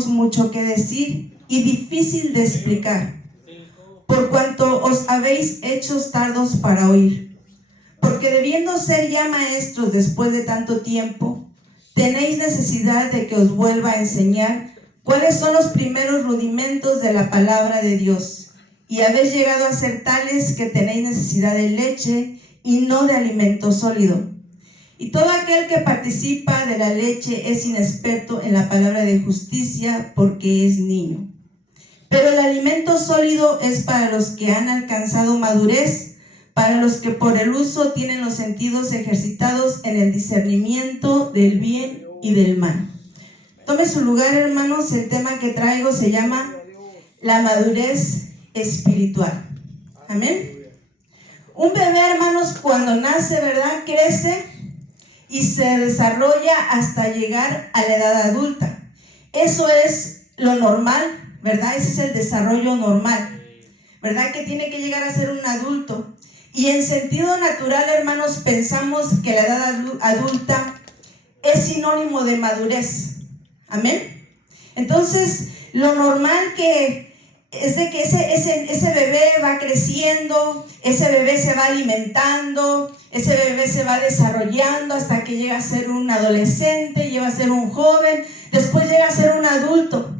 tenemos mucho que decir y difícil de explicar, por cuanto os habéis hecho tardos para oír. Porque debiendo ser ya maestros después de tanto tiempo, tenéis necesidad de que os vuelva a enseñar cuáles son los primeros rudimentos de la palabra de Dios, y habéis llegado a ser tales que tenéis necesidad de leche y no de alimento sólido. Y todo aquel que participa de la leche es inexperto en la palabra de justicia, porque es niño. Pero el alimento sólido es para los que han alcanzado madurez, para los que por el uso tienen los sentidos ejercitados en el discernimiento del bien y del mal. Tome su lugar, hermanos. El tema que traigo se llama la madurez espiritual. Amén. Un bebé, hermanos, cuando nace, ¿verdad?, crece y se desarrolla hasta llegar a la edad adulta. Eso es lo normal, ¿verdad? Ese es el desarrollo normal, ¿verdad? Que tiene que llegar a ser un adulto. Y en sentido natural, hermanos, pensamos que la edad adulta es sinónimo de madurez. Amén. Entonces, lo normal que es de que ese bebé va creciendo, ese bebé se va alimentando, ese bebé se va desarrollando hasta que llega a ser un adolescente, llega a ser un joven, después llega a ser un adulto.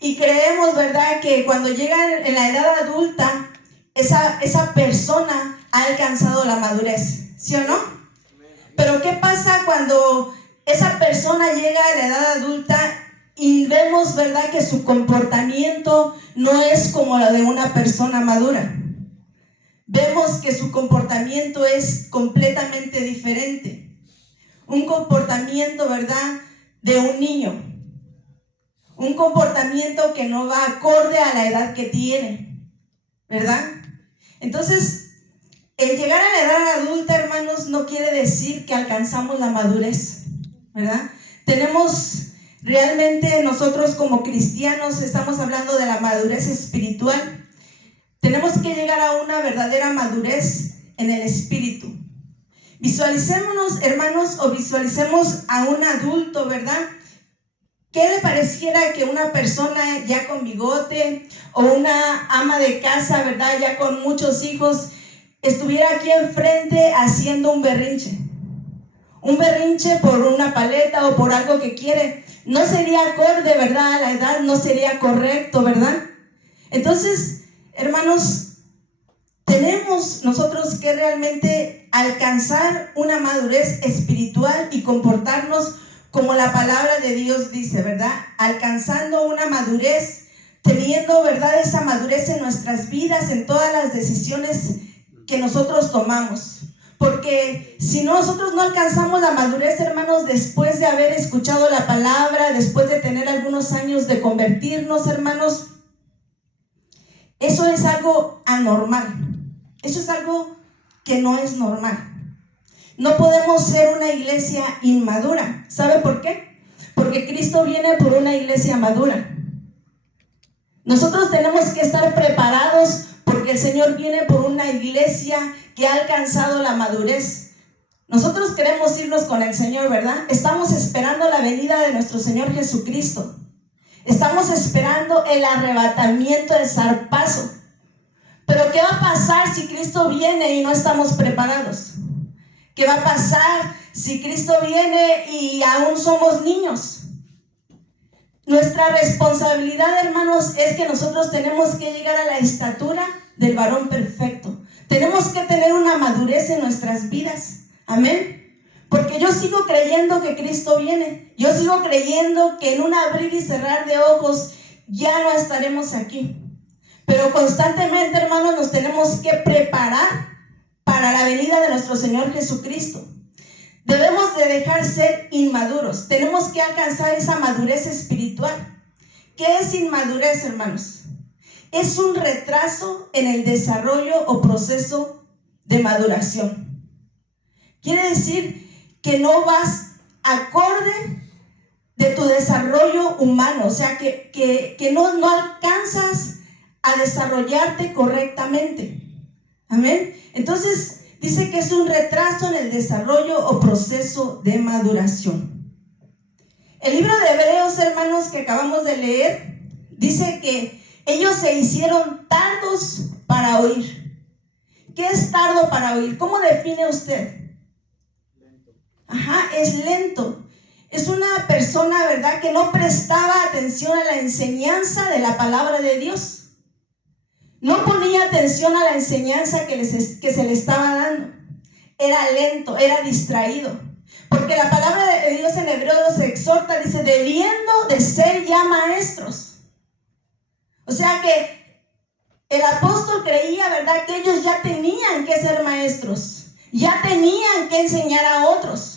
Y creemos, ¿verdad?, que cuando llega en la edad adulta, esa persona ha alcanzado la madurez, ¿sí o no? Pero ¿qué pasa cuando esa persona llega a la edad adulta y vemos, ¿verdad?, que su comportamiento no es como la de una persona madura? Vemos que su comportamiento es completamente diferente. Un comportamiento, ¿verdad?, de un niño. Un comportamiento que no va acorde a la edad que tiene, ¿verdad? Entonces, el llegar a la edad adulta, hermanos, no quiere decir que alcanzamos la madurez, ¿verdad? Tenemos realmente, nosotros como cristianos, estamos hablando de la madurez espiritual. Tenemos que llegar a una verdadera madurez en el espíritu. Visualicémonos, hermanos, o visualicemos a un adulto, ¿verdad? ¿Qué le pareciera que una persona ya con bigote o una ama de casa, ¿verdad?, ya con muchos hijos, estuviera aquí enfrente haciendo un berrinche? Un berrinche por una paleta o por algo que quiere. No sería acorde, ¿verdad?, a la edad, no sería correcto, ¿verdad? Entonces, hermanos, tenemos nosotros que realmente alcanzar una madurez espiritual y comportarnos como la palabra de Dios dice, ¿verdad? Alcanzando una madurez, teniendo, ¿verdad?, esa madurez en nuestras vidas, en todas las decisiones que nosotros tomamos. Porque si nosotros no alcanzamos la madurez, hermanos, después de haber escuchado la palabra, después de tener algunos años de convertirnos, hermanos, eso es algo anormal. Eso es algo que no es normal. No podemos ser una iglesia inmadura. ¿Sabe por qué? Porque Cristo viene por una iglesia madura. Nosotros tenemos que estar preparados porque el Señor viene por una iglesia que ha alcanzado la madurez. Nosotros queremos irnos con el Señor, ¿verdad? Estamos esperando la venida de nuestro Señor Jesucristo. Estamos esperando el arrebatamiento, el zarpazo. Pero ¿qué va a pasar si Cristo viene y no estamos preparados? ¿Qué va a pasar si Cristo viene y aún somos niños? Nuestra responsabilidad, hermanos, es que nosotros tenemos que llegar a la estatura del varón perfecto. Tenemos que tener una madurez en nuestras vidas. Amén. Porque yo sigo creyendo que Cristo viene. Yo sigo creyendo que en un abrir y cerrar de ojos ya no estaremos aquí. Pero constantemente, hermanos, nos tenemos que preparar para la venida de nuestro Señor Jesucristo. Debemos de dejar ser inmaduros. Tenemos que alcanzar esa madurez espiritual. ¿Qué es inmadurez, hermanos? Es un retraso en el desarrollo o proceso de maduración. Quiere decir que no vas acorde de tu desarrollo humano. O sea, que no alcanzas a desarrollarte correctamente. Amén. Entonces, dice que es un retraso en el desarrollo o proceso de maduración. El libro de Hebreos, hermanos, que acabamos de leer, dice que ellos se hicieron tardos para oír. ¿Qué es tardo para oír? ¿Cómo define usted? Es lento. Es una persona, ¿verdad?, que no prestaba atención a la enseñanza de la palabra de Dios. No ponía atención a la enseñanza que se le estaba dando. Era lento, era distraído. Porque la palabra de Dios en hebreo se exhorta, dice, debiendo de ser ya maestros. O sea que el apóstol creía, ¿verdad?, que ellos ya tenían que ser maestros. Ya tenían que enseñar a otros.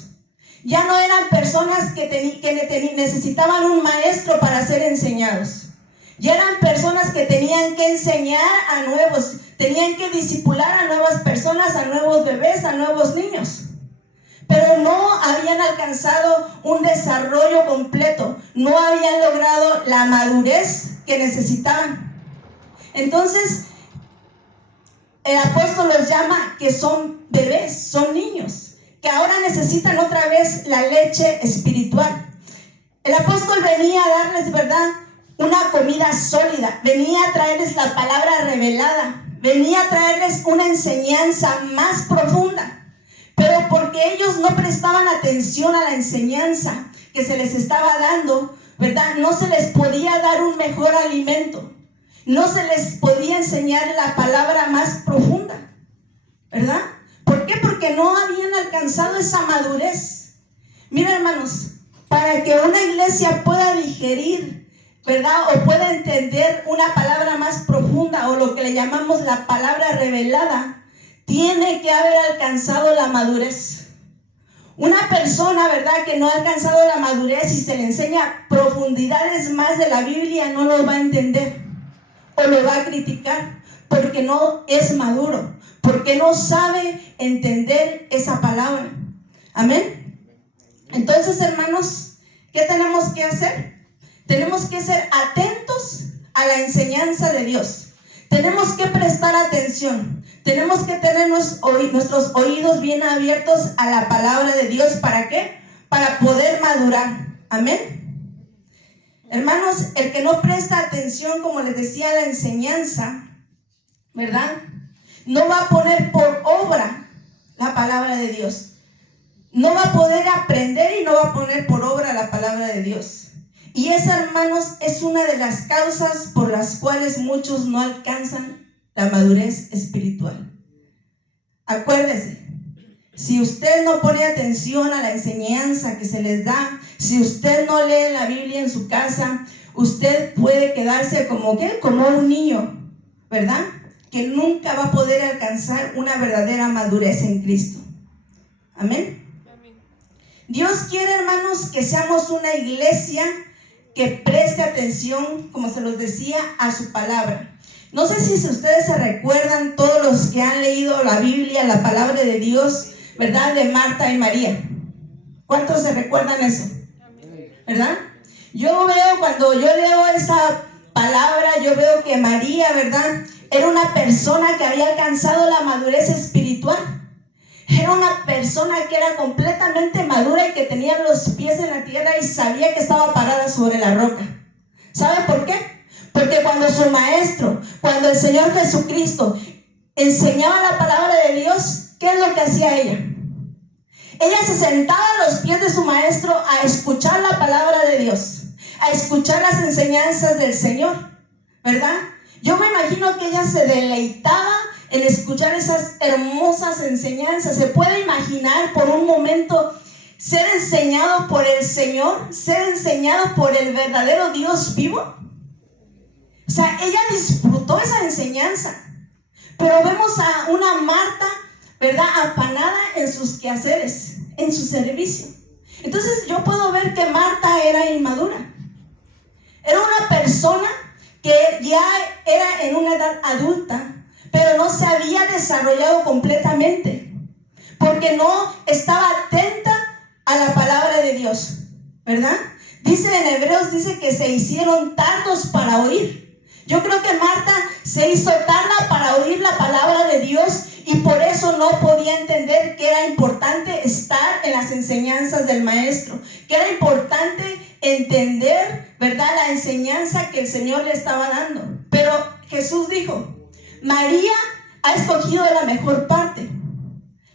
Ya no eran personas que necesitaban un maestro para ser enseñados. Ya eran personas que tenían que enseñar a nuevos, tenían que discipular a nuevas personas, a nuevos bebés, a nuevos niños. Pero no habían alcanzado un desarrollo completo, no habían logrado la madurez que necesitaban. Entonces, el apóstol los llama que son bebés, son niños, que ahora necesitan otra vez la leche espiritual. El apóstol venía a darles, ¿verdad?, una comida sólida, venía a traerles la palabra revelada, venía a traerles una enseñanza más profunda. Pero porque ellos no prestaban atención a la enseñanza que se les estaba dando, ¿verdad?, no se les podía dar un mejor alimento, no se les podía enseñar la palabra más profunda, ¿verdad? ¿Por qué? Porque no habían alcanzado esa madurez. Mira, hermanos, para que una iglesia pueda digerir, ¿verdad?, o pueda entender una palabra más profunda, o lo que le llamamos la palabra revelada, tiene que haber alcanzado la madurez. Una persona, ¿verdad?, que no ha alcanzado la madurez y se le enseña profundidades más de la Biblia, no lo va a entender o lo va a criticar, porque no es maduro, porque no sabe entender esa palabra. Amén. Entonces, hermanos, ¿qué tenemos que hacer? Tenemos que ser atentos a la enseñanza de Dios. Tenemos que prestar atención. Tenemos que tener nuestros oídos bien abiertos a la palabra de Dios. ¿Para qué? Para poder madurar. Amén. Hermanos, el que no presta atención, como les decía, a la enseñanza, ¿verdad?, no va a poner por obra la palabra de Dios. No va a poder aprender y no va a poner por obra la palabra de Dios. Y esa, hermanos, es una de las causas por las cuales muchos no alcanzan la madurez espiritual. Acuérdese, si usted no pone atención a la enseñanza que se les da, si usted no lee la Biblia en su casa, usted puede quedarse como un niño, ¿verdad?, que nunca va a poder alcanzar una verdadera madurez en Cristo. Amén. Dios quiere, hermanos, que seamos una iglesia que preste atención, como se los decía, a su palabra. No sé si ustedes se recuerdan, todos los que han leído la Biblia, la palabra de Dios, ¿verdad?, de Marta y María. ¿Cuántos se recuerdan eso? ¿Verdad? Yo veo, cuando yo leo esa palabra, yo veo que María, ¿verdad?, era una persona que había alcanzado la madurez espiritual. Era una persona que era completamente madura y que tenía los pies en la tierra y sabía que estaba parada sobre la roca. ¿Sabe por qué? Porque cuando su maestro, cuando el Señor Jesucristo enseñaba la palabra de Dios, ¿qué es lo que hacía ella? Ella se sentaba a los pies de su maestro a escuchar la palabra de Dios, a escuchar las enseñanzas del Señor, ¿verdad? Yo me imagino que ella se deleitaba en escuchar esas hermosas enseñanzas. ¿Se puede imaginar por un momento ser enseñado por el Señor, ser enseñado por el verdadero Dios vivo? O sea, ella disfrutó esa enseñanza. Pero vemos a una Marta, ¿verdad?, afanada en sus quehaceres, en su servicio. Entonces yo puedo ver que Marta era inmadura. Era una persona que ya era en una edad adulta, pero no se había desarrollado completamente, porque no estaba atenta a la palabra de Dios, ¿verdad? Dice en Hebreos, dice que se hicieron tardos para oír. Yo creo que Marta se hizo tarda para oír la palabra de Dios y por eso no podía entender que era importante estar en las enseñanzas del maestro, que era importante entender, ¿verdad?, la enseñanza que el Señor le estaba dando. Pero Jesús dijo, María ha escogido la mejor parte,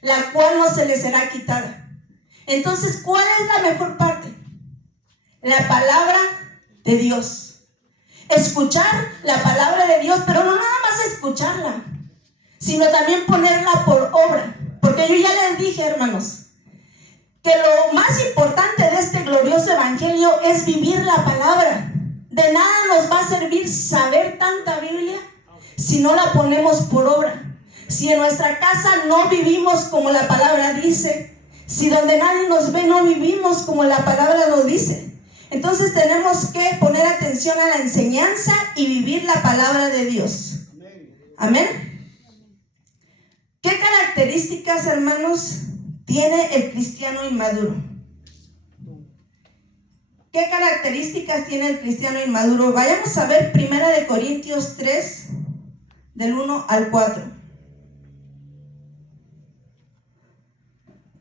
la cual no se le será quitada. Entonces, ¿cuál es la mejor parte? La palabra de Dios. Escuchar la palabra de Dios, pero no nada más escucharla, sino también ponerla por obra. Porque yo ya les dije, hermanos, que lo más importante de este glorioso evangelio es vivir la palabra. De nada nos va a servir saber tanta Biblia si no la ponemos por obra. Si en nuestra casa no vivimos como la palabra dice, si donde nadie nos ve no vivimos como la palabra nos dice, entonces tenemos que poner atención a la enseñanza y vivir la palabra de Dios. Amén. ¿Qué características, hermanos, tiene el cristiano inmaduro? ¿Qué características tiene el cristiano inmaduro? Vayamos a ver 1 Corintios 3, del 1 al 4.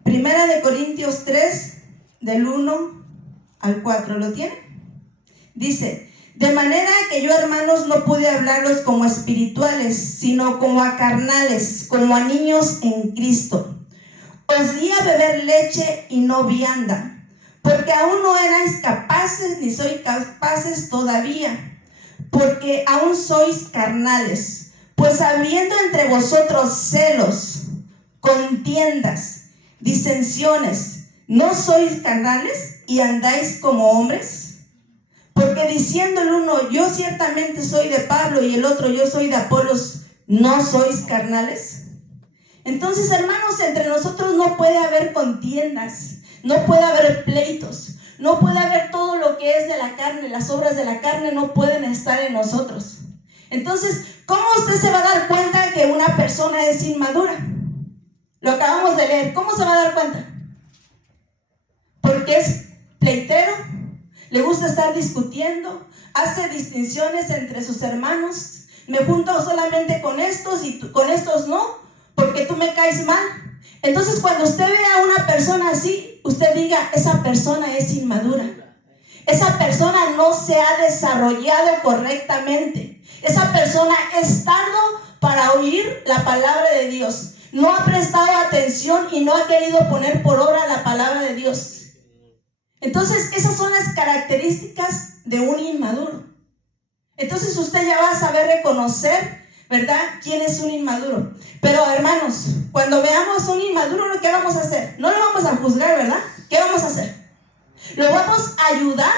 1 Corintios 3, del 1 al 4. ¿Lo tiene? Dice, de manera que yo, hermanos, no pude hablarlos como espirituales, sino como a carnales, como a niños en Cristo. Os di a beber leche y no vianda, porque aún no erais capaces, ni sois capaces todavía, porque aún sois carnales. Pues habiendo entre vosotros celos, contiendas, disensiones, ¿no sois carnales y andáis como hombres? Porque diciendo el uno, yo ciertamente soy de Pablo, y el otro, yo soy de Apolos, ¿no sois carnales? Entonces, hermanos, entre nosotros no puede haber contiendas, no puede haber pleitos, no puede haber todo lo que es de la carne. Las obras de la carne no pueden estar en nosotros. Entonces, ¿cómo usted se va a dar cuenta que una persona es inmadura? Lo acabamos de leer. ¿Cómo se va a dar cuenta? Porque es pleitero, le gusta estar discutiendo, hace distinciones entre sus hermanos. Me junto solamente con estos y con estos no, porque tú me caes mal. Entonces, cuando usted ve a una persona así, usted diga, esa persona es inmadura. Esa persona no se ha desarrollado correctamente. Esa persona es tardo para oír la palabra de Dios. No ha prestado atención y no ha querido poner por obra la palabra de Dios. Entonces, esas son las características de un inmaduro. Entonces, usted ya va a saber reconocer, ¿verdad?, quién es un inmaduro. Pero, hermanos, cuando veamos un inmaduro, ¿qué vamos a hacer? No lo vamos a juzgar, ¿verdad? ¿Qué vamos a hacer? Lo vamos a ayudar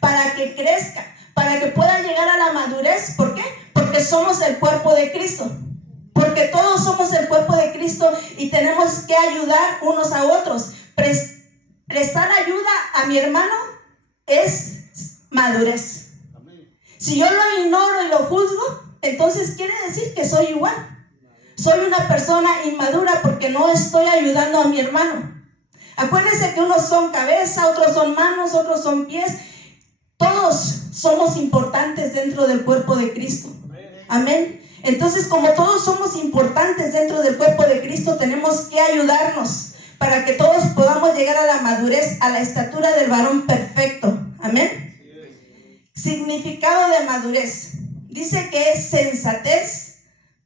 para que crezca, para que pueda llegar a la madurez. ¿Por qué? Porque somos el cuerpo de Cristo. Porque todos somos el cuerpo de Cristo y tenemos que ayudar unos a otros. Prestar ayuda a mi hermano es madurez. Si yo lo ignoro y lo juzgo, entonces quiere decir que soy igual. Soy una persona inmadura porque no estoy ayudando a mi hermano. Acuérdense que unos son cabeza, otros son manos, otros son pies. Todos somos importantes dentro del cuerpo de Cristo. Amén. Entonces, como todos somos importantes dentro del cuerpo de Cristo, tenemos que ayudarnos para que todos podamos llegar a la madurez, a la estatura del varón perfecto. Amén. Significado de madurez. Dice que es sensatez,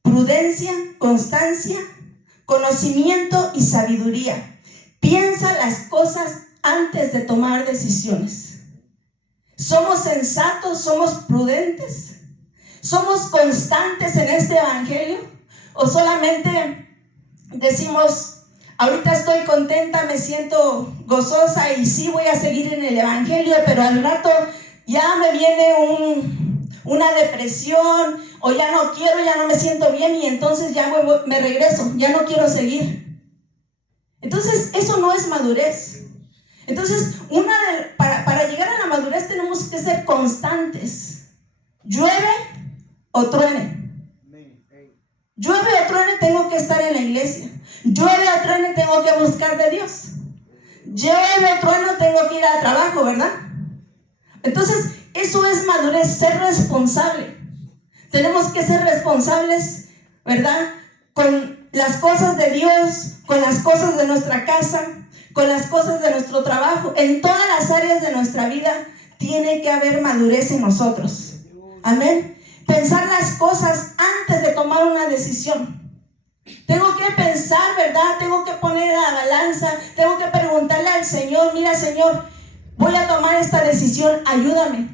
prudencia, constancia, conocimiento y sabiduría. Piensa las cosas antes de tomar decisiones. ¿Somos sensatos? ¿Somos prudentes? ¿Somos constantes en este evangelio? ¿O solamente decimos, ahorita estoy contenta, me siento gozosa y sí voy a seguir en el evangelio, pero al rato ya me viene una depresión, o ya no quiero, ya no me siento bien y entonces ya me regreso, ya no quiero seguir? Entonces, eso no es madurez. Entonces, para llegar a la madurez tenemos que ser constantes. Llueve o truene. Llueve o truene, tengo que estar en la iglesia. Llueve o truene, tengo que buscar de Dios. Llueve o truene, tengo que ir al trabajo, ¿verdad? Entonces, eso es madurez, ser responsable. Tenemos que ser responsables, ¿verdad?, con las cosas de Dios, con las cosas de nuestra casa, con las cosas de nuestro trabajo, en todas las áreas de nuestra vida, tiene que haber madurez en nosotros. Amén. Pensar las cosas antes de tomar una decisión. Tengo que pensar, ¿verdad? Tengo que poner a la balanza, tengo que preguntarle al Señor, mira, Señor, voy a tomar esta decisión, ayúdame.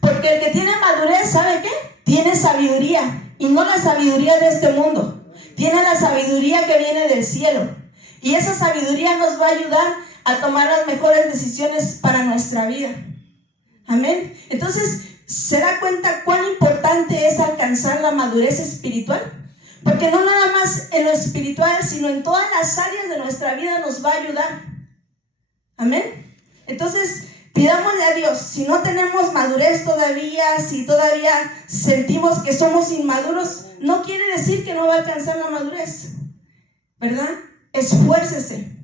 Porque el que tiene madurez, ¿sabe qué? Tiene sabiduría, y no la sabiduría de este mundo. Tiene la sabiduría que viene del cielo. Y esa sabiduría nos va a ayudar a tomar las mejores decisiones para nuestra vida. Amén. Entonces, ¿se da cuenta cuán importante es alcanzar la madurez espiritual? Porque no nada más en lo espiritual, sino en todas las áreas de nuestra vida nos va a ayudar. Amén. Entonces, pidámosle a Dios, si no tenemos madurez todavía, si todavía sentimos que somos inmaduros, no quiere decir que no va a alcanzar la madurez, ¿verdad? Esfuércese.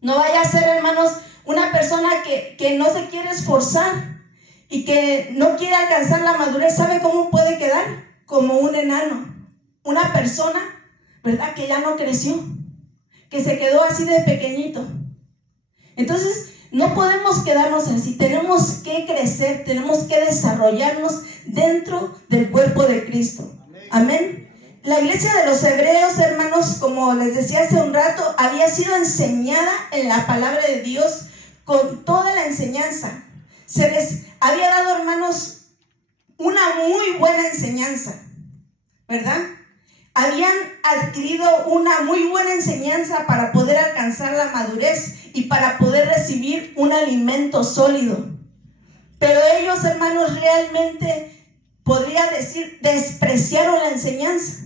No vaya a ser, hermanos, una persona que no se quiere esforzar y que no quiere alcanzar la madurez. ¿Sabe cómo puede quedar? Como un enano. Una persona, ¿verdad? Que ya no creció, que se quedó así de pequeñito. Entonces, no podemos quedarnos así. Tenemos que crecer, tenemos que desarrollarnos dentro del cuerpo de Cristo. Amén. La iglesia de los hebreos, hermanos, como les decía hace un rato, había sido enseñada en la palabra de Dios con toda la enseñanza. Se les había dado, hermanos, una muy buena enseñanza, ¿verdad? Habían adquirido una muy buena enseñanza para poder alcanzar la madurez y para poder recibir un alimento sólido. Pero ellos, hermanos, realmente, podría decir, despreciaron la enseñanza.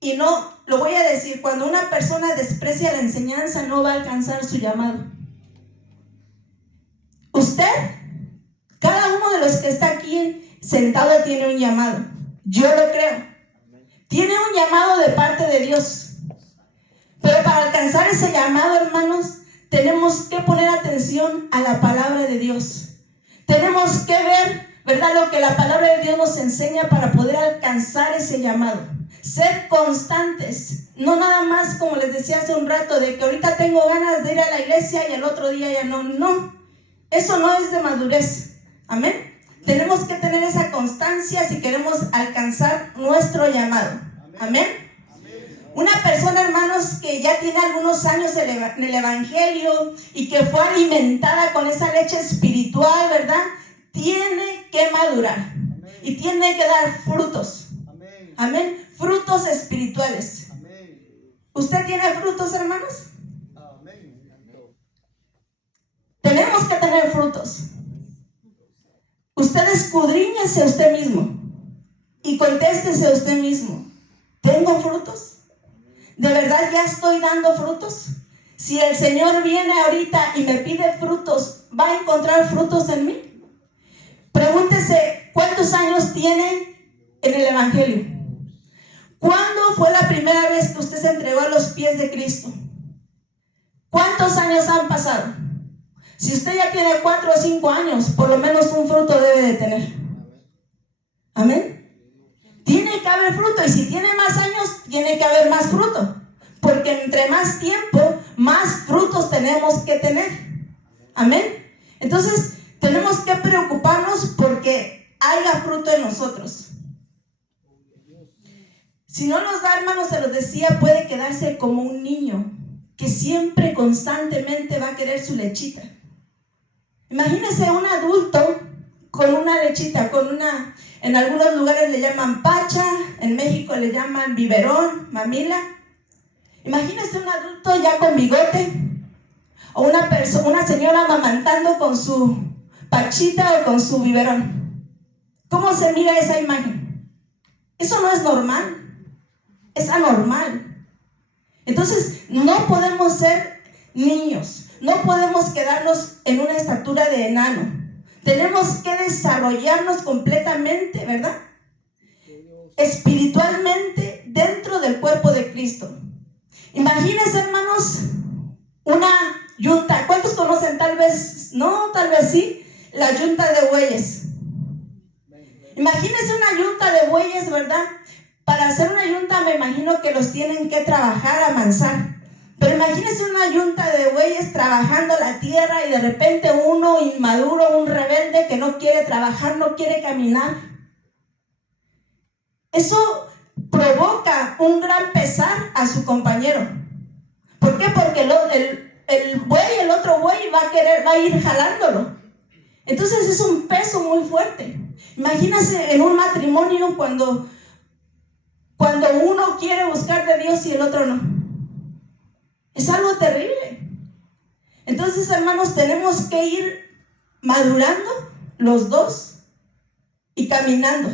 Y no, lo voy a decir, cuando una persona desprecia la enseñanza, no va a alcanzar su llamado. Usted, cada uno de los que está aquí sentado tiene un llamado. Yo lo creo. Tiene un llamado de parte de Dios. Pero para alcanzar ese llamado, hermanos, tenemos que poner atención a la palabra de Dios. Tenemos que ver, ¿verdad?, lo que la palabra de Dios nos enseña para poder alcanzar ese llamado. Ser constantes, no nada más como les decía hace un rato, de que ahorita tengo ganas de ir a la iglesia y al otro día ya no. No, eso no es de madurez. Amén. Tenemos que tener esa constancia si queremos alcanzar nuestro llamado. Amén. Una persona, hermanos, que ya tiene algunos años en el evangelio y que fue alimentada con esa leche espiritual, ¿verdad?, tiene que madurar y tiene que dar frutos. Amén. Frutos espirituales. ¿Usted tiene frutos, hermanos? Tenemos que tener frutos. Usted escudriñese a usted mismo y contéstese a usted mismo. ¿Tengo frutos? ¿De verdad ya estoy dando frutos? Si el Señor viene ahorita y me pide frutos, ¿va a encontrar frutos en mí? Pregúntese, ¿cuántos años tiene en el evangelio? ¿Cuándo fue la primera vez que usted se entregó a los pies de Cristo? ¿Cuántos años han pasado? Si usted ya tiene 4 o 5 años, por lo menos un fruto debe de tener. Amén. Tiene que haber fruto, y si tiene más años, tiene que haber más fruto. Porque entre más tiempo, más frutos tenemos que tener. Amén. Entonces, tenemos que preocuparnos porque haya fruto en nosotros. Si no nos da, hermanos, se los decía, puede quedarse como un niño que siempre, constantemente va a querer su lechita. Imagínese un adulto con una lechita, en algunos lugares le llaman pacha, en México le llaman biberón, mamila. Imagínese un adulto ya con bigote, o una señora amamantando con su pachita o con su biberón. ¿Cómo se mira esa imagen? Eso no es normal. Es anormal. Entonces, no podemos ser niños, no podemos quedarnos en una estatura de enano. Tenemos que desarrollarnos completamente, ¿verdad?, espiritualmente dentro del cuerpo de Cristo. Imagínense, hermanos, una yunta. ¿Cuántos conocen? Tal vez no, tal vez sí, la yunta de bueyes. Imagínense una yunta de bueyes, ¿verdad? Para hacer una yunta me imagino que los tienen que trabajar, amansar. Pero imagínense una yunta de bueyes trabajando la tierra y de repente uno inmaduro, un rebelde que no quiere trabajar, no quiere caminar. Eso provoca un gran pesar a su compañero. ¿Por qué? Porque el otro buey va a ir jalándolo. Entonces es un peso muy fuerte. Imagínense en un matrimonio cuando uno quiere buscar de Dios y el otro no. Es algo terrible. Entonces, hermanos, tenemos que ir madurando los dos y caminando,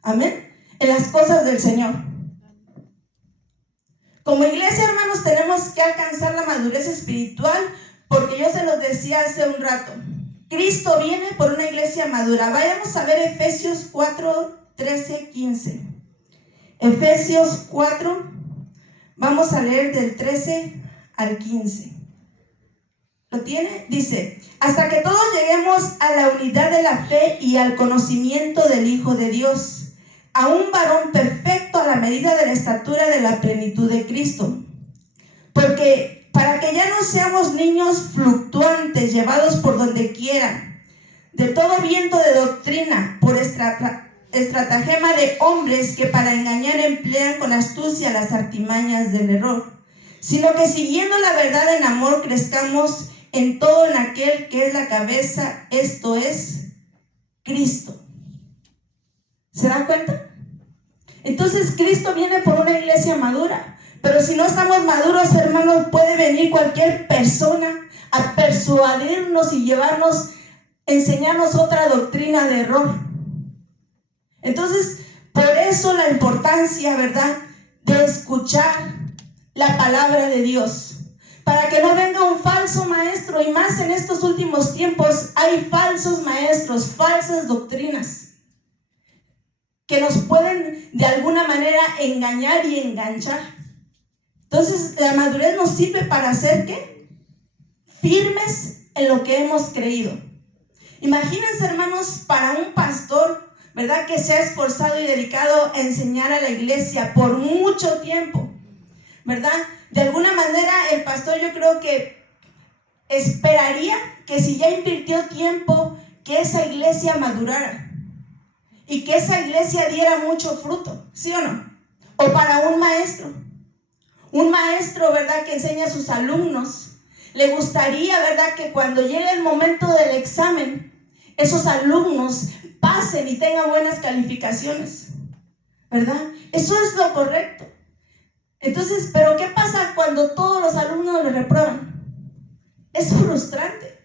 amén, en las cosas del Señor. Como iglesia, hermanos, tenemos que alcanzar la madurez espiritual, porque yo se los decía hace un rato, Cristo viene por una iglesia madura. Vayamos a ver Efesios 4, 13, 15. Efesios 4, vamos a leer del 13 al 15. ¿Lo tiene? Dice: hasta que todos lleguemos a la unidad de la fe y al conocimiento del Hijo de Dios, a un varón perfecto a la medida de la estatura de la plenitud de Cristo. Porque para que ya no seamos niños fluctuantes, llevados por donde quiera, de todo viento de doctrina, por estratagema de hombres que para engañar emplean con astucia las artimañas del error, sino que siguiendo la verdad en amor crezcamos en todo en aquel que es la cabeza, esto es Cristo. ¿Se dan cuenta? Entonces Cristo viene por una iglesia madura, pero si no estamos maduros, hermanos, puede venir cualquier persona a persuadirnos y enseñarnos otra doctrina de error. Entonces, por eso la importancia, ¿verdad?, de escuchar la palabra de Dios, para que no venga un falso maestro. Y más en estos últimos tiempos hay falsos maestros, falsas doctrinas que nos pueden de alguna manera engañar y enganchar. Entonces la madurez nos sirve para ser ¿qué? Firmes en lo que hemos creído. Imagínense, hermanos, para un pastor, ¿verdad?, que se ha esforzado y dedicado a enseñar a la iglesia por mucho tiempo, ¿verdad? De alguna manera el pastor, yo creo que esperaría que si ya invirtió tiempo, que esa iglesia madurara y que esa iglesia diera mucho fruto, ¿sí o no? O para un maestro, ¿verdad?, que enseña a sus alumnos, le gustaría, ¿verdad?, que cuando llegue el momento del examen, esos alumnos pasen y tengan buenas calificaciones, ¿verdad? Eso es lo correcto. Entonces, ¿pero qué pasa cuando todos los alumnos lo reprueban? Es frustrante.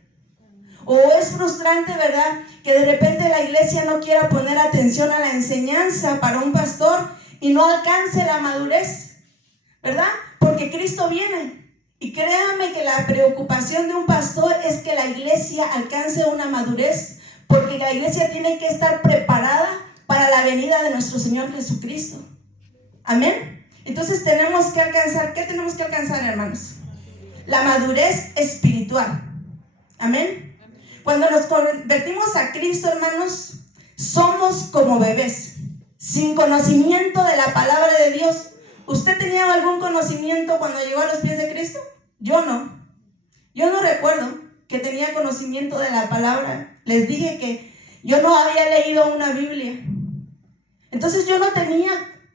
O es frustrante, ¿verdad?, que de repente la iglesia no quiera poner atención a la enseñanza para un pastor y no alcance la madurez, ¿verdad? Porque Cristo viene. Y créanme que la preocupación de un pastor es que la iglesia alcance una madurez, porque la iglesia tiene que estar preparada para la venida de nuestro Señor Jesucristo. Amén. Entonces tenemos que alcanzar, ¿qué tenemos que alcanzar, hermanos? La madurez espiritual. Amén. Cuando nos convertimos a Cristo, hermanos, somos como bebés, sin conocimiento de la palabra de Dios. ¿Usted tenía algún conocimiento cuando llegó a los pies de Cristo? Yo no. Yo no recuerdo que tenía conocimiento de la palabra. Les dije que yo no había leído una Biblia. Entonces yo no tenía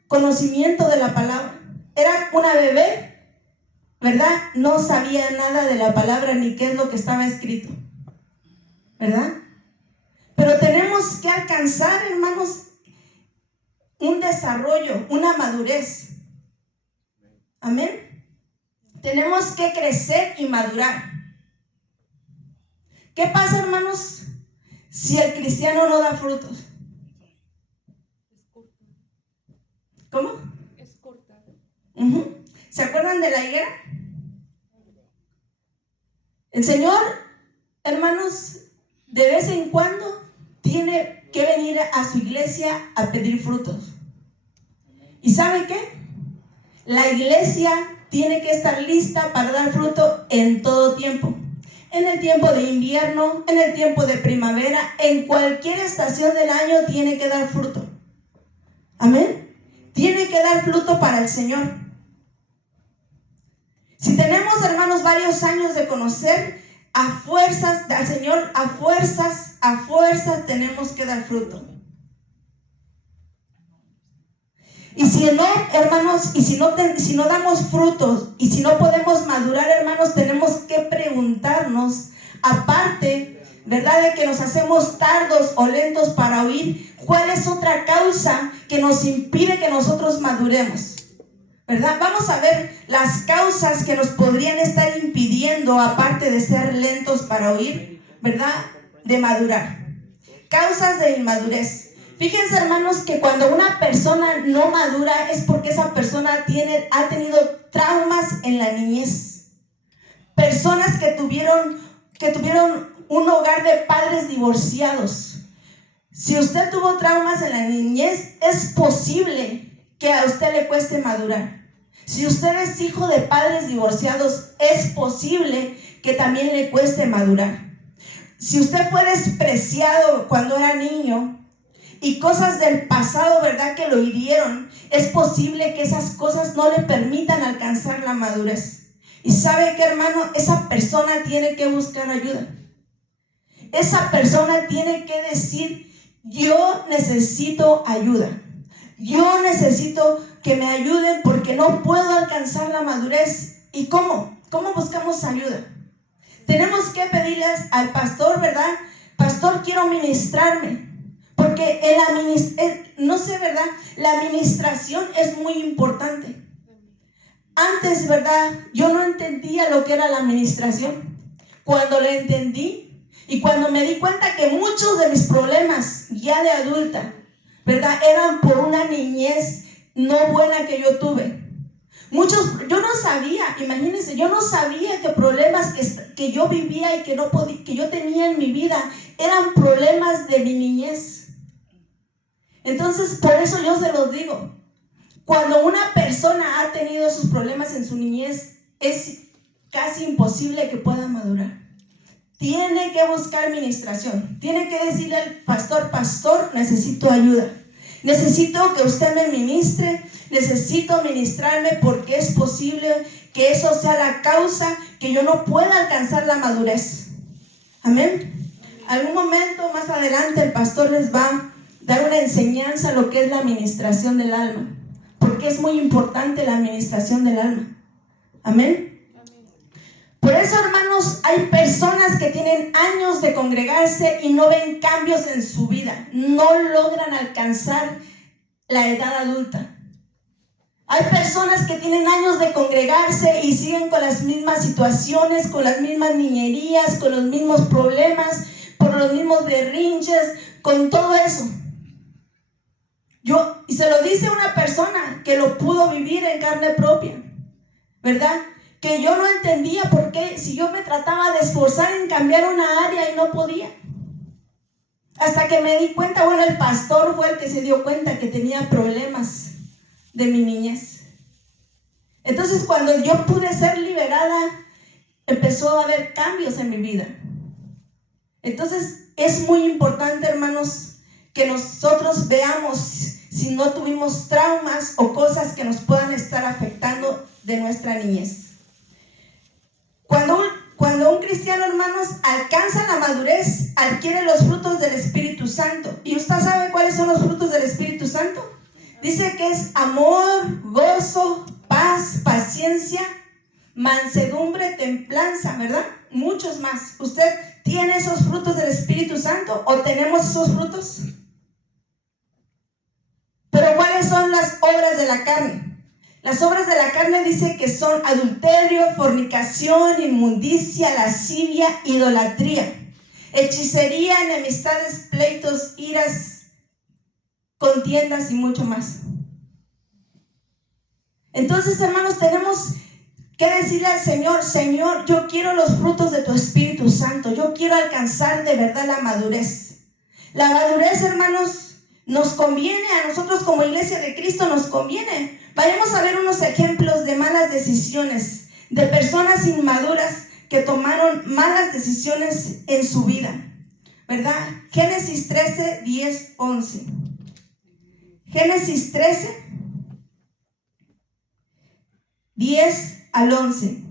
conocimiento de la palabra. Era una bebé, ¿verdad? No sabía nada de la palabra ni qué es lo que estaba escrito, ¿verdad? Pero tenemos que alcanzar, hermanos, un desarrollo, una madurez. Amén. Tenemos que crecer y madurar. ¿Qué pasa, hermanos, si el cristiano no da frutos? ¿Cómo? Es cortado. ¿Se acuerdan de la higuera? El Señor, hermanos, de vez en cuando tiene que venir a su iglesia a pedir frutos. ¿Y sabe qué? La iglesia tiene que estar lista para dar fruto en todo tiempo. En el tiempo de invierno, en el tiempo de primavera, en cualquier estación del año tiene que dar fruto. Amén. Tiene que dar fruto para el Señor. Si tenemos, hermanos, varios años de conocer, a fuerzas al Señor, a fuerzas tenemos que dar fruto. Y si no, hermanos, y si no damos frutos, y si no podemos madurar, hermanos, tenemos que preguntarnos, aparte, ¿verdad?, de que nos hacemos tardos o lentos para oír, ¿cuál es otra causa que nos impide que nosotros maduremos? ¿Verdad? Vamos a ver las causas que nos podrían estar impidiendo, aparte de ser lentos para oír, ¿verdad?, de madurar. Causas de inmadurez. Fíjense, hermanos, que cuando una persona no madura es porque esa persona ha tenido traumas en la niñez. Personas que tuvieron un hogar de padres divorciados. Si usted tuvo traumas en la niñez, es posible que a usted le cueste madurar. Si usted es hijo de padres divorciados, es posible que también le cueste madurar. Si usted fue despreciado cuando era niño y cosas del pasado, ¿verdad?, que lo hirieron, es posible que esas cosas no le permitan alcanzar la madurez. Y ¿sabe qué, hermano? Esa persona tiene que buscar ayuda. Esa persona tiene que decir: yo necesito ayuda. Yo necesito que me ayuden porque no puedo alcanzar la madurez. ¿Y cómo? ¿Cómo buscamos ayuda? Tenemos que pedirle al pastor, ¿verdad? Pastor, quiero ministrarme. Porque no sé, ¿verdad?, la administración es muy importante. Antes, ¿verdad?, yo no entendía lo que era la administración. Cuando lo entendí y cuando me di cuenta que muchos de mis problemas ya de adulta, ¿verdad?, eran por una niñez no buena que yo tuve. Yo no sabía, imagínense, yo no sabía que problemas que yo vivía y que yo tenía en mi vida eran problemas de mi niñez. Entonces, por eso yo se los digo, cuando una persona ha tenido esos problemas en su niñez, es casi imposible que pueda madurar. Tiene que buscar administración, tiene que decirle al pastor: pastor, necesito ayuda, necesito que usted me ministre, necesito ministrarme porque es posible que eso sea la causa que yo no pueda alcanzar la madurez. Amén. Algún momento más adelante el pastor les va a dar una enseñanza a lo que es la administración del alma, porque es muy importante la administración del alma. Amén. Por eso, hermanos, hay personas que tienen años de congregarse y no ven cambios en su vida, no logran alcanzar la edad adulta. Hay personas que tienen años de congregarse y siguen con las mismas situaciones, con las mismas niñerías, con los mismos problemas, por los mismos berrinches, con todo eso. Y se lo dice una persona que lo pudo vivir en carne propia, ¿verdad? Que yo no entendía por qué, si yo me trataba de esforzar en cambiar una área y no podía. Hasta que me di cuenta, bueno, el pastor fue el que se dio cuenta que tenía problemas de mi niñez. Entonces, cuando yo pude ser liberada, empezó a haber cambios en mi vida. Entonces, es muy importante, hermanos, que nosotros veamos si no tuvimos traumas o cosas que nos puedan estar afectando de nuestra niñez. Cuando un cristiano, hermanos, alcanza la madurez, adquiere los frutos del Espíritu Santo. ¿Y usted sabe cuáles son los frutos del Espíritu Santo? Dice que es amor, gozo, paz, paciencia, mansedumbre, templanza, ¿verdad? Muchos más. ¿Usted tiene esos frutos del Espíritu Santo o tenemos esos frutos? Pero ¿cuáles son las obras de la carne? Las obras de la carne dice que son adulterio, fornicación, inmundicia, lascivia, idolatría, hechicería, enemistades, pleitos, iras, contiendas y mucho más. Entonces, hermanos, tenemos que decirle al Señor: Señor, yo quiero los frutos de tu Espíritu Santo, yo quiero alcanzar de verdad la madurez. La madurez, hermanos, nos conviene a nosotros como iglesia de Cristo, nos conviene. Vayamos a ver unos ejemplos de malas decisiones, de personas inmaduras que tomaron malas decisiones en su vida, ¿verdad? Génesis 13, 10, 11. Génesis 13, 10 al 11.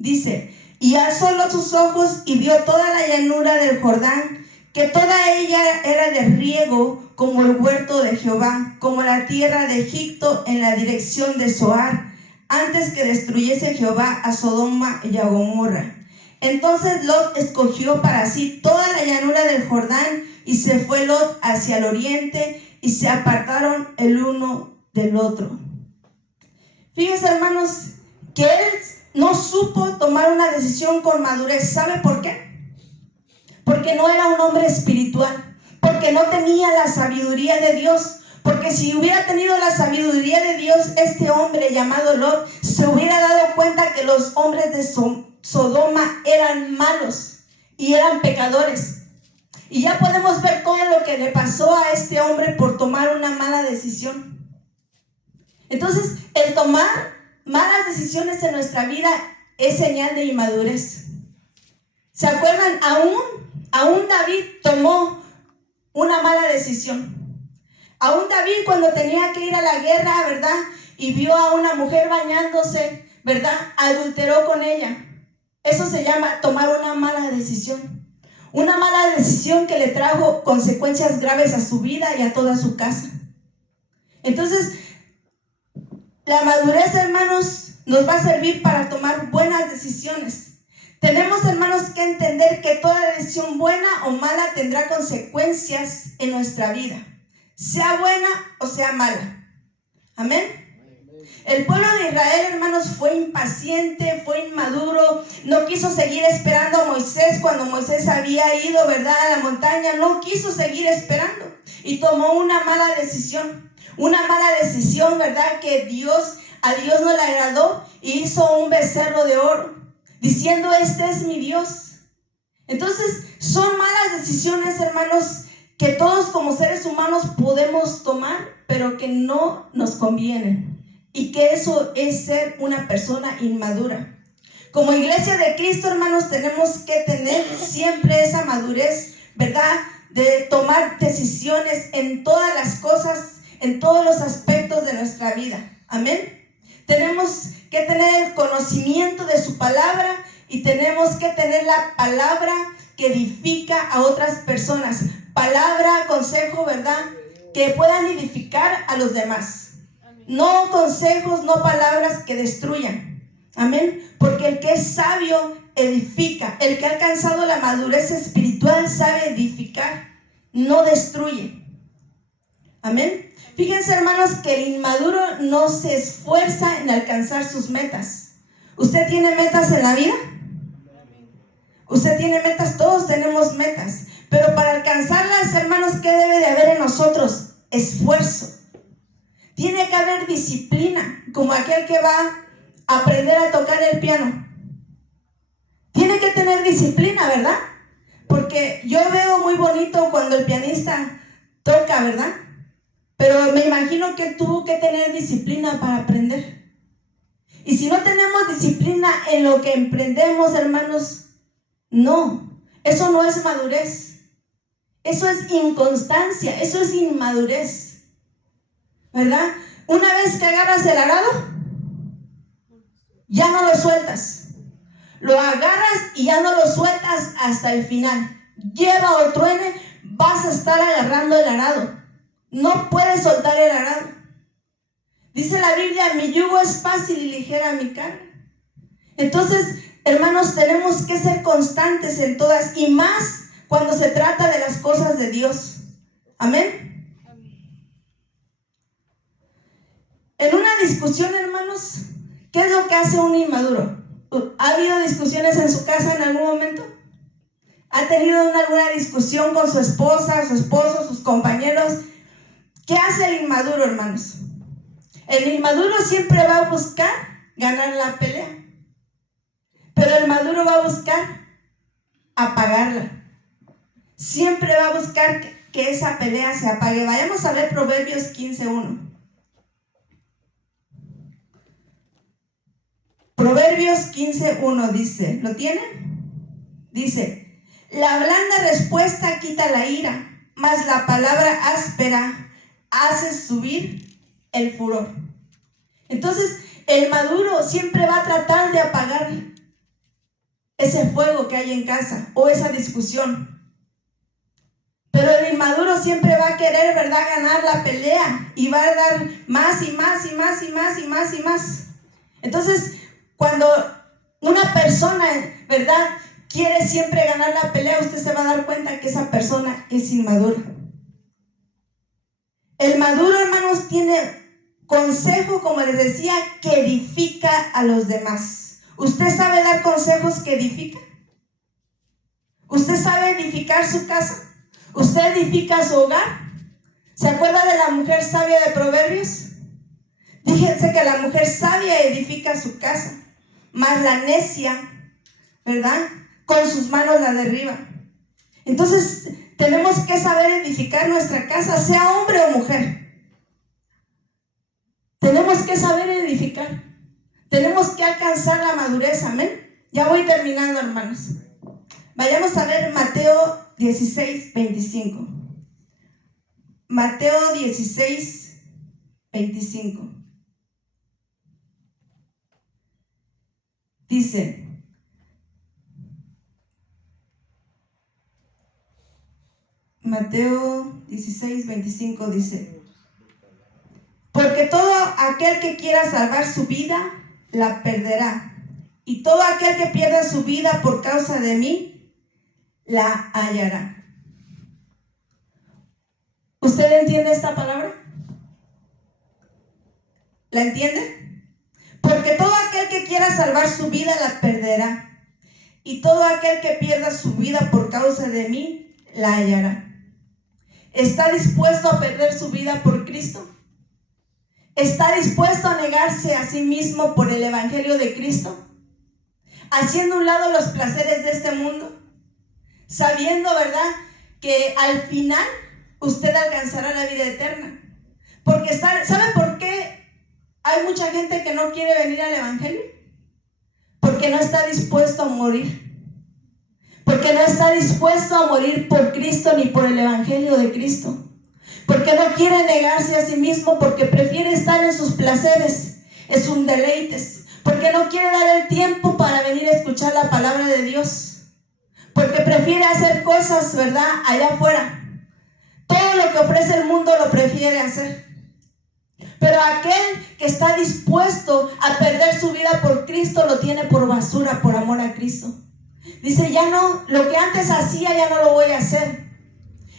Dice, y alzó Lot sus ojos y vio toda la llanura del Jordán, que toda ella era de riego, como el huerto de Jehová, como la tierra de Egipto en la dirección de Zoar, antes que destruyese Jehová a Sodoma y a Gomorra. Entonces Lot escogió para sí toda la llanura del Jordán, y se fue Lot hacia el oriente, y se apartaron el uno del otro. Fíjense, hermanos, que él no supo tomar una decisión con madurez. ¿Sabe por qué? Porque no era un hombre espiritual, porque no tenía la sabiduría de Dios. Porque si hubiera tenido la sabiduría de Dios, este hombre llamado Lot se hubiera dado cuenta que los hombres de Sodoma eran malos y eran pecadores. Y ya podemos ver todo lo que le pasó a este hombre por tomar una mala decisión. Entonces, el tomar malas decisiones en nuestra vida es señal de inmadurez. ¿Se acuerdan? Aún David tomó una mala decisión. Aún David, cuando tenía que ir a la guerra, ¿verdad?, y vio a una mujer bañándose, ¿verdad?, adulteró con ella. Eso se llama tomar una mala decisión. Una mala decisión que le trajo consecuencias graves a su vida y a toda su casa. Entonces, la madurez, hermanos, nos va a servir para tomar buenas decisiones. Tenemos, hermanos, que entender que toda decisión buena o mala tendrá consecuencias en nuestra vida, sea buena o sea mala. Amén. El pueblo de Israel, hermanos, fue impaciente, fue inmaduro, no quiso seguir esperando a Moisés cuando Moisés había ido, ¿verdad?, a la montaña. No quiso seguir esperando y tomó una mala decisión. Una mala decisión, ¿verdad?, que a Dios no le agradó, y hizo un becerro de oro, diciendo, este es mi Dios. Entonces, son malas decisiones, hermanos, que todos como seres humanos podemos tomar, pero que no nos convienen. Y que eso es ser una persona inmadura. Como iglesia de Cristo, hermanos, tenemos que tener siempre esa madurez, ¿verdad?, de tomar decisiones en todas las cosas, en todos los aspectos de nuestra vida. Amén. Tenemos que tener el conocimiento de su palabra, y tenemos que tener la palabra que edifica a otras personas. Palabra, consejo, ¿verdad?, que puedan edificar a los demás. No consejos, no palabras que destruyan. Amén. Porque el que es sabio edifica. El que ha alcanzado la madurez espiritual sabe edificar, no destruye. Amén. Fíjense, hermanos, que el inmaduro no se esfuerza en alcanzar sus metas. ¿Usted tiene metas en la vida? Usted tiene metas, todos tenemos metas. Pero para alcanzarlas, hermanos, ¿qué debe de haber en nosotros? Esfuerzo. Tiene que haber disciplina, como aquel que va a aprender a tocar el piano. Tiene que tener disciplina, ¿verdad? Porque yo veo muy bonito cuando el pianista toca, ¿verdad? Pero me imagino que tuvo que tener disciplina para aprender. Y si no tenemos disciplina en lo que emprendemos, hermanos, no, eso no es madurez. Eso es inconstancia, eso es inmadurez. ¿Verdad? Una vez que agarras el arado, ya no lo sueltas. Lo agarras y ya no lo sueltas hasta el final. Lleva o truene, vas a estar agarrando el arado. No puedes soltar el arado. Dice la Biblia, mi yugo es fácil y ligera mi carga. Entonces, hermanos, tenemos que ser constantes en todas, y más cuando se trata de las cosas de Dios. Amén. En una discusión, hermanos, ¿qué es lo que hace un inmaduro? ¿Ha habido discusiones en su casa en algún momento? ¿Ha tenido alguna discusión con su esposa, su esposo, sus compañeros? ¿Qué hace el inmaduro, hermanos? El inmaduro siempre va a buscar ganar la pelea, pero el maduro va a buscar apagarla. Siempre va a buscar que esa pelea se apague. Vayamos a ver Proverbios 15:1. Proverbios 15:1 dice, ¿lo tienen? Dice, la blanda respuesta quita la ira, mas la palabra áspera hace subir el furor. Entonces, el maduro siempre va a tratar de apagar ese fuego que hay en casa o esa discusión. Pero el inmaduro siempre va a querer, ¿verdad?, ganar la pelea y va a dar más y más y más y más y más y más. Entonces, cuando una persona, ¿verdad?, quiere siempre ganar la pelea, usted se va a dar cuenta que esa persona es inmadura. El maduro, hermanos, tiene consejo, como les decía, que edifica a los demás. ¿Usted sabe dar consejos que edifican? ¿Usted sabe edificar su casa? ¿Usted edifica su hogar? ¿Se acuerda de la mujer sabia de Proverbios? Fíjense que la mujer sabia edifica su casa, mas la necia, ¿verdad?, con sus manos la derriba. Entonces, tenemos que saber edificar nuestra casa, sea hombre o mujer. Tenemos que saber edificar. Tenemos que alcanzar la madurez, amén. Ya voy terminando, hermanos. Vayamos a ver Mateo 16, 25. Mateo 16, 25. Dice: Mateo 16, 25 dice: porque todo aquel que quiera salvar su vida, la perderá. Y todo aquel que pierda su vida por causa de mí, la hallará. ¿Usted entiende esta palabra? ¿La entiende? Porque todo aquel que quiera salvar su vida, la perderá. Y todo aquel que pierda su vida por causa de mí, la hallará. ¿Está dispuesto a perder su vida por Cristo? ¿Está dispuesto a negarse a sí mismo por el evangelio de Cristo? Haciendo a un lado los placeres de este mundo, sabiendo, ¿verdad?, que al final usted alcanzará la vida eterna. Porque ¿sabe por qué hay mucha gente que no quiere venir al evangelio? Porque no está dispuesto a morir. Porque no está dispuesto a morir por Cristo ni por el evangelio de Cristo. Porque no quiere negarse a sí mismo, porque prefiere estar en sus placeres, en sus deleites. Porque no quiere dar el tiempo para venir a escuchar la palabra de Dios. Porque prefiere hacer cosas, ¿verdad?, allá afuera. Todo lo que ofrece el mundo lo prefiere hacer. Pero aquel que está dispuesto a perder su vida por Cristo lo tiene por basura, por amor a Cristo. Dice: ya no, lo que antes hacía ya no lo voy a hacer.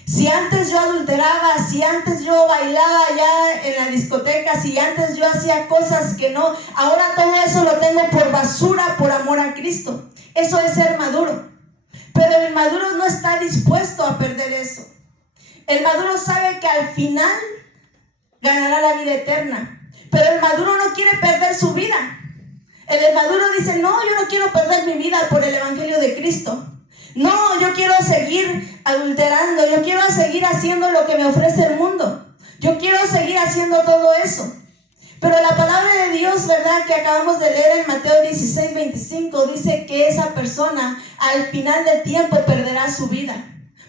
Si antes yo adulteraba, si antes yo bailaba allá en la discoteca, si antes yo hacía cosas que no, ahora todo eso lo tengo por basura, por amor a Cristo. Eso es ser maduro. Pero el maduro no está dispuesto a perder eso. El maduro sabe que al final ganará la vida eterna. Pero el maduro no quiere perder su vida. El maduro dice: no, yo no quiero perder mi vida por el evangelio de Cristo. No, yo quiero seguir adulterando, yo quiero seguir haciendo lo que me ofrece el mundo. Yo quiero seguir haciendo todo eso. Pero la palabra de Dios, ¿verdad?, que acabamos de leer en Mateo 16, 25, dice que esa persona al final del tiempo perderá su vida,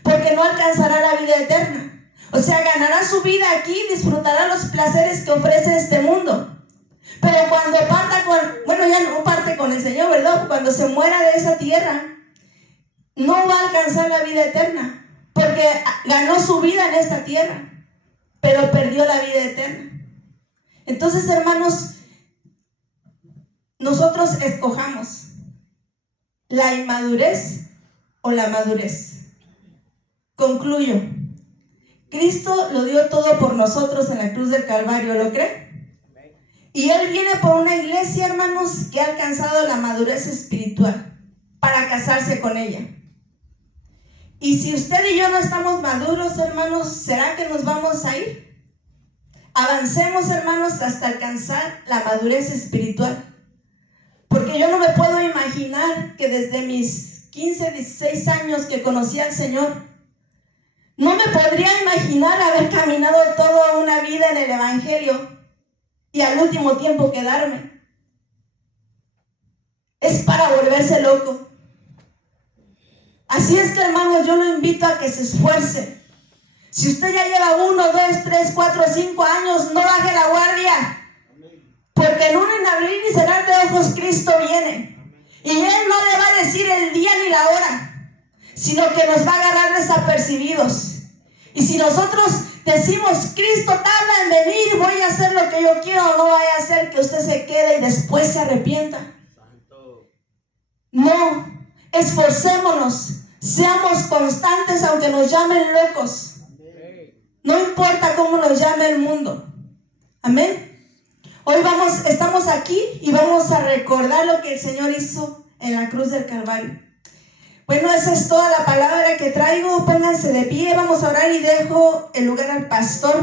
porque no alcanzará la vida eterna. O sea, ganará su vida aquí, disfrutará los placeres que ofrece este mundo. Pero cuando ya no parte con el Señor, ¿verdad?, cuando se muera de esa tierra, no va a alcanzar la vida eterna, porque ganó su vida en esta tierra, pero perdió la vida eterna. Entonces, hermanos, nosotros escojamos la inmadurez o la madurez. Concluyo. Cristo lo dio todo por nosotros en la cruz del Calvario, ¿lo cree? Y Él viene por una iglesia, hermanos, que ha alcanzado la madurez espiritual para casarse con ella. Y si usted y yo no estamos maduros, hermanos, ¿será que nos vamos a ir? Avancemos, hermanos, hasta alcanzar la madurez espiritual. Porque yo no me puedo imaginar que desde mis 15, 16 años que conocí al Señor, no me podría imaginar haber caminado toda una vida en el evangelio y al último tiempo quedarme. Es para volverse loco. Así es que, hermanos, yo lo invito a que se esfuerce. Si usted ya lleva 1, 2, 3, 4, 5 años, no baje la guardia. Porque en un abrir y cerrar de ojos Cristo viene. Y Él no le va a decir el día ni la hora, sino que nos va a agarrar desapercibidos. Y si nosotros decimos, Cristo tarda en venir, voy a hacer lo que yo quiero, no vaya a ser que usted se quede y después se arrepienta. No, esforcémonos, seamos constantes aunque nos llamen locos. No importa cómo nos llame el mundo. Amén. Hoy estamos aquí y vamos a recordar lo que el Señor hizo en la cruz del Calvario. Bueno, esa es toda la palabra que traigo. Pónganse de pie, vamos a orar y dejo el lugar al pastor.